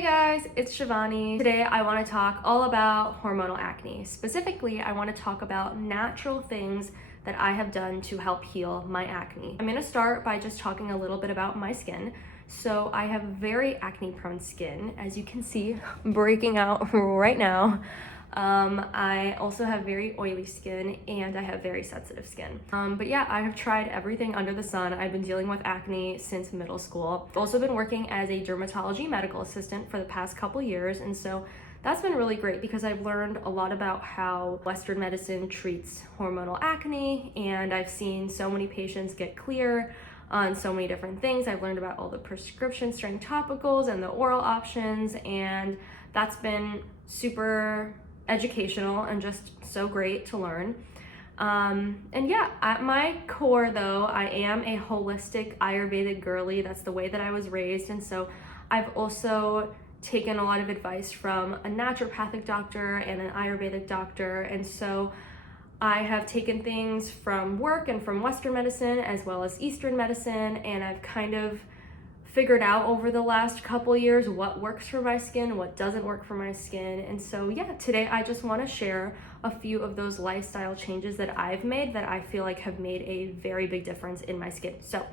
Hey guys, it's Shivani. Today I want to talk all about hormonal acne. Specifically, I want to talk about natural things that I have done to help heal my acne. I'm going to start by just talking a little bit about my skin. So I have very acne prone skin, as you can see, breaking out right now. I also have very oily skin and I have very sensitive skin. But yeah, I have tried everything under the sun. I've been dealing with acne since middle school. I've also been working as a dermatology medical assistant for the past couple years, and so that's been really great because I've learned a lot about how Western medicine treats hormonal acne, and I've seen so many patients get clear on so many different things. I've learned about all the prescription strength topicals and the oral options, and that's been super educational and just so great to learn. And yeah, at my core though, I am a holistic Ayurvedic girly. That's the way that I was raised. And so I've also taken a lot of advice from a naturopathic doctor and an Ayurvedic doctor. And so I have taken things from work and from Western medicine as well as Eastern medicine, and I've kind of figured out over the last couple years what works for my skin, what doesn't work for my skin. And so yeah, today I just want to share a few of those lifestyle changes that I've made that I feel like have made a very big difference in my skin. So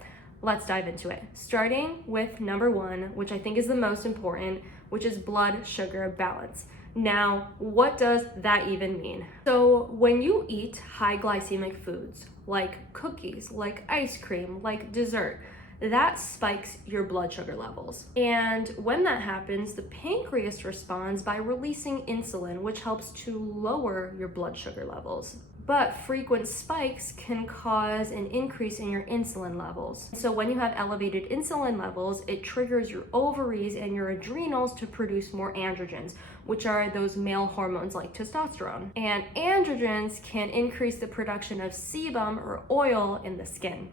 let's dive into it. Starting with number one, which I think is the most important, which is blood sugar balance. Now, what does that even mean? So when you eat high glycemic foods like cookies, like ice cream, like dessert, that spikes your blood sugar levels. And when that happens, the pancreas responds by releasing insulin, which helps to lower your blood sugar levels. But frequent spikes can cause an increase in your insulin levels. So when you have elevated insulin levels, it triggers your ovaries and your adrenals to produce more androgens, which are those male hormones like testosterone. And androgens can increase the production of sebum or oil in the skin,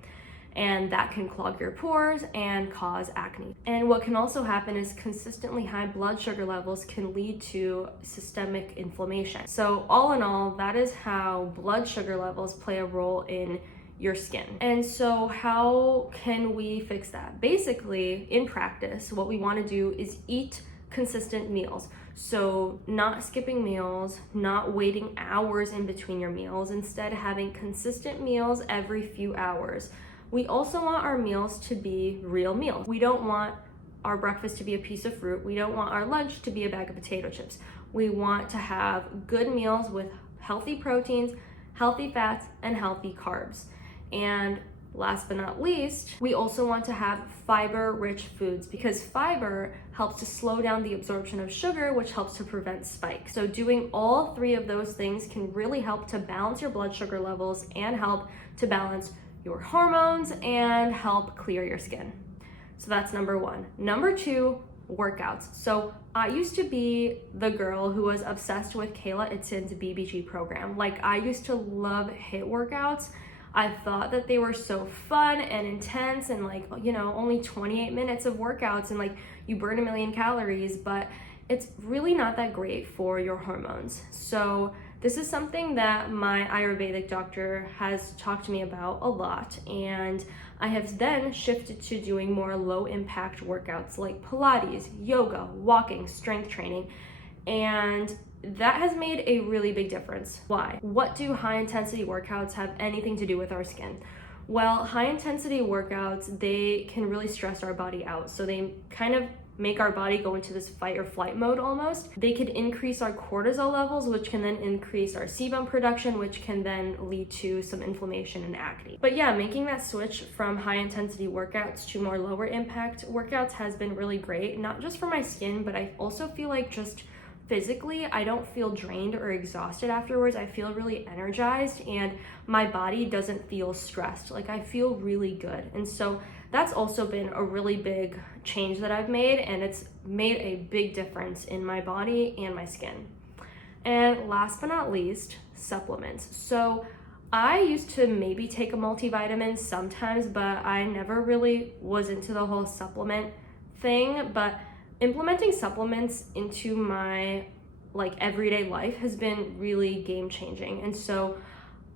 and that can clog your pores and cause acne. And what can also happen is consistently high blood sugar levels can lead to systemic inflammation. So all in all, that is how blood sugar levels play a role in your skin. And so how can we fix that? Basically, in practice, what we want to do is eat consistent meals. So not skipping meals, not waiting hours in between your meals, instead having consistent meals every few hours. We also want our meals to be real meals. We don't want our breakfast to be a piece of fruit. We don't want our lunch to be a bag of potato chips. We want to have good meals with healthy proteins, healthy fats, and healthy carbs. And last but not least, we also want to have fiber-rich foods because fiber helps to slow down the absorption of sugar, which helps to prevent spikes. So doing all three of those things can really help to balance your blood sugar levels and help to balance your hormones and help clear your skin. So that's number one. Number two, workouts. So I used to be the girl who was obsessed with Kayla Itson's BBG program. Like, I used to love HIIT workouts. I thought that they were so fun and intense and like, you know, only 28 minutes of workouts and like you burn 1 million calories, but it's really not that great for your hormones. So this is something that my Ayurvedic doctor has talked to me about a lot, and I have then shifted to doing more low impact workouts like Pilates, yoga, walking, strength training, and that has made a really big difference. Why? What do high intensity workouts have anything to do with our skin? Well, high intensity workouts, they can really stress our body out. So they kind of make our body go into this fight or flight mode almost. They could increase our cortisol levels, which can then increase our sebum production, which can then lead to some inflammation and acne. But yeah, making that switch from high intensity workouts to more lower impact workouts has been really great, not just for my skin, but I also feel like just physically, I don't feel drained or exhausted afterwards. I feel really energized and my body doesn't feel stressed. Like, I feel really good. And so that's also been a really big change that I've made, and it's made a big difference in my body and my skin. And last but not least, supplements. So I used to maybe take a multivitamin sometimes, but I never really was into the whole supplement thing. But implementing supplements into my like everyday life has been really game changing. And so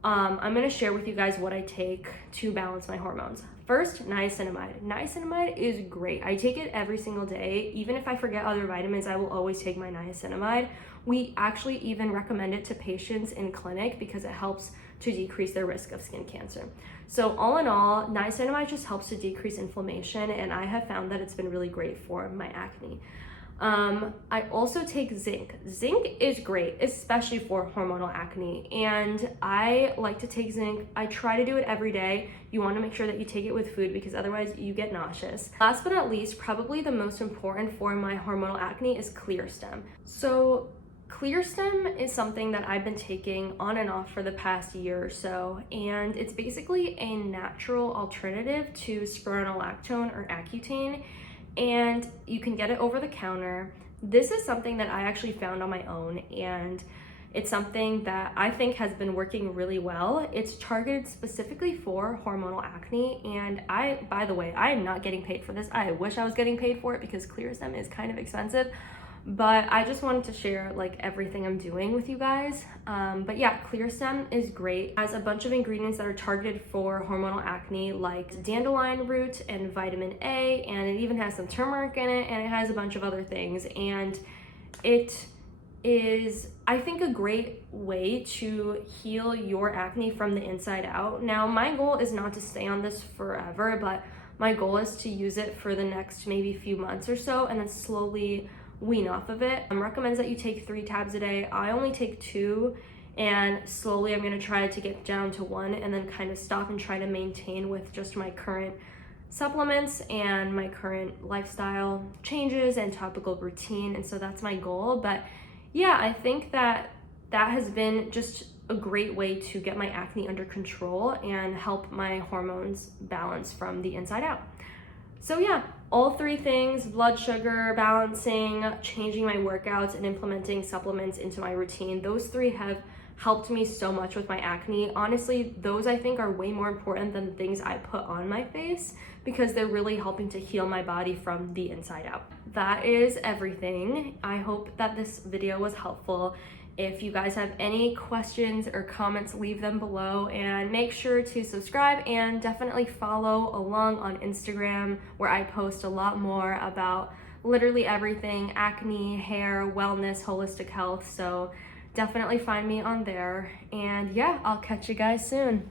I'm gonna share with you guys what I take to balance my hormones. First, niacinamide. Niacinamide is great. I take it every single day. Even if I forget other vitamins, I will always take my niacinamide. We actually even recommend it to patients in clinic because it helps to decrease their risk of skin cancer. So all in all, niacinamide just helps to decrease inflammation, and I have found that it's been really great for my acne. I also take zinc. Zinc is great, especially for hormonal acne, and I like to take zinc. I try to do it every day. You want to make sure that you take it with food because otherwise you get nauseous. Last but not least, probably the most important for my hormonal acne is clear stem. So clear stem is something that I've been taking on and off for the past year or so, and it's basically a natural alternative to spironolactone or accutane, and you can get it over the counter. This is something that I actually found on my own, and it's something that I think has been working really well. It's targeted specifically for hormonal acne, and by the way, I am not getting paid for this. I wish I was getting paid for it because clear stem is kind of expensive, but I just wanted to share like everything I'm doing with you guys. But yeah, clear stem is great. It has a bunch of ingredients that are targeted for hormonal acne, like dandelion root and vitamin A, and it even has some turmeric in it, and it has a bunch of other things, and it is, I think, a great way to heal your acne from the inside out. Now, my goal is not to stay on this forever, but my goal is to use it for the next maybe few months or so and then slowly wean off of it. Recommends that you take 3 tabs a day. I only take 2, and slowly I'm gonna try to get down to 1 and then kind of stop and try to maintain with just my current supplements and my current lifestyle changes and topical routine. And so that's my goal. But yeah, I think that has been just a great way to get my acne under control and help my hormones balance from the inside out. So yeah, all 3 things, blood sugar balancing, changing my workouts, and implementing supplements into my routine, those 3 have helped me so much with my acne. Honestly, those I think are way more important than the things I put on my face because they're really helping to heal my body from the inside out. That is everything. I hope that this video was helpful. If you guys have any questions or comments, leave them below, and make sure to subscribe and definitely follow along on Instagram, where I post a lot more about literally everything: acne, hair, wellness, holistic health. So definitely find me on there. And yeah, I'll catch you guys soon.